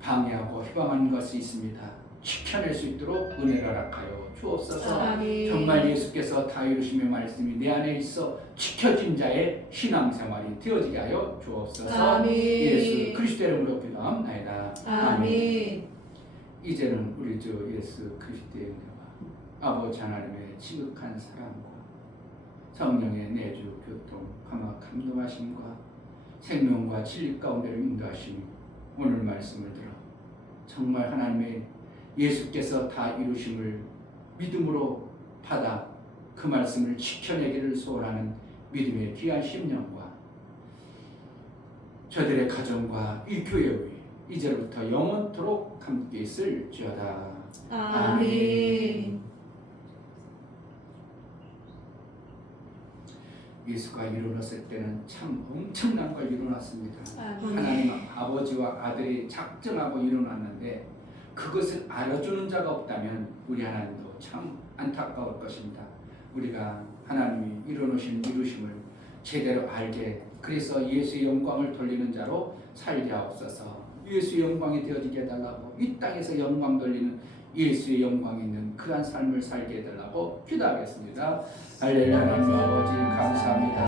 방해하고 희망하는 것이 있습니다. 지켜낼 수 있도록 은혜를 허락하여 주옵소서. 아멘. 정말 예수께서 다 이루심의 말씀이 내 안에 있어 지켜진 자의 신앙생활이 되어지게 하여 주옵소서. 아멘. 예수 그리스도의 이름으로 기도합나이다. 아멘. 이제는 우리 주 예수 그리스도의 은혜와 아버지 하나님의 지극한 사랑과 성령의 내주 교통 감화 감동하심과 생명과 진리 가운데를 인도하심이 오늘 말씀을 들어 정말 하나님의 예수께서 다 이루심을 믿음으로 받아 그 말씀을 지켜내기를 소원하는 믿음의 귀한 심령과 저들의 가정과 이 교회 위에 이제부터 영원토록 함께 있을지어다. 아멘. 예수가 일어났을 때는 참 엄청난 걸 일어났습니다. 아멘. 하나님 아버지와 아들이 작정하고 일어났는데 그것을 알아주는 자가 없다면 우리 하나님도 참 안타까울 것입니다. 우리가 하나님이 이루어놓으신 이루심을 제대로 알게 그래서 예수의 영광을 돌리는 자로 살게 하옵소서. 예수의 영광이 되어지게 해달라고 이 땅에서 영광 돌리는 예수의 영광이 있는 그러한 삶을 살게 해달라고 기도하겠습니다. 할렐루야. 하나님 아버지 감사합니다.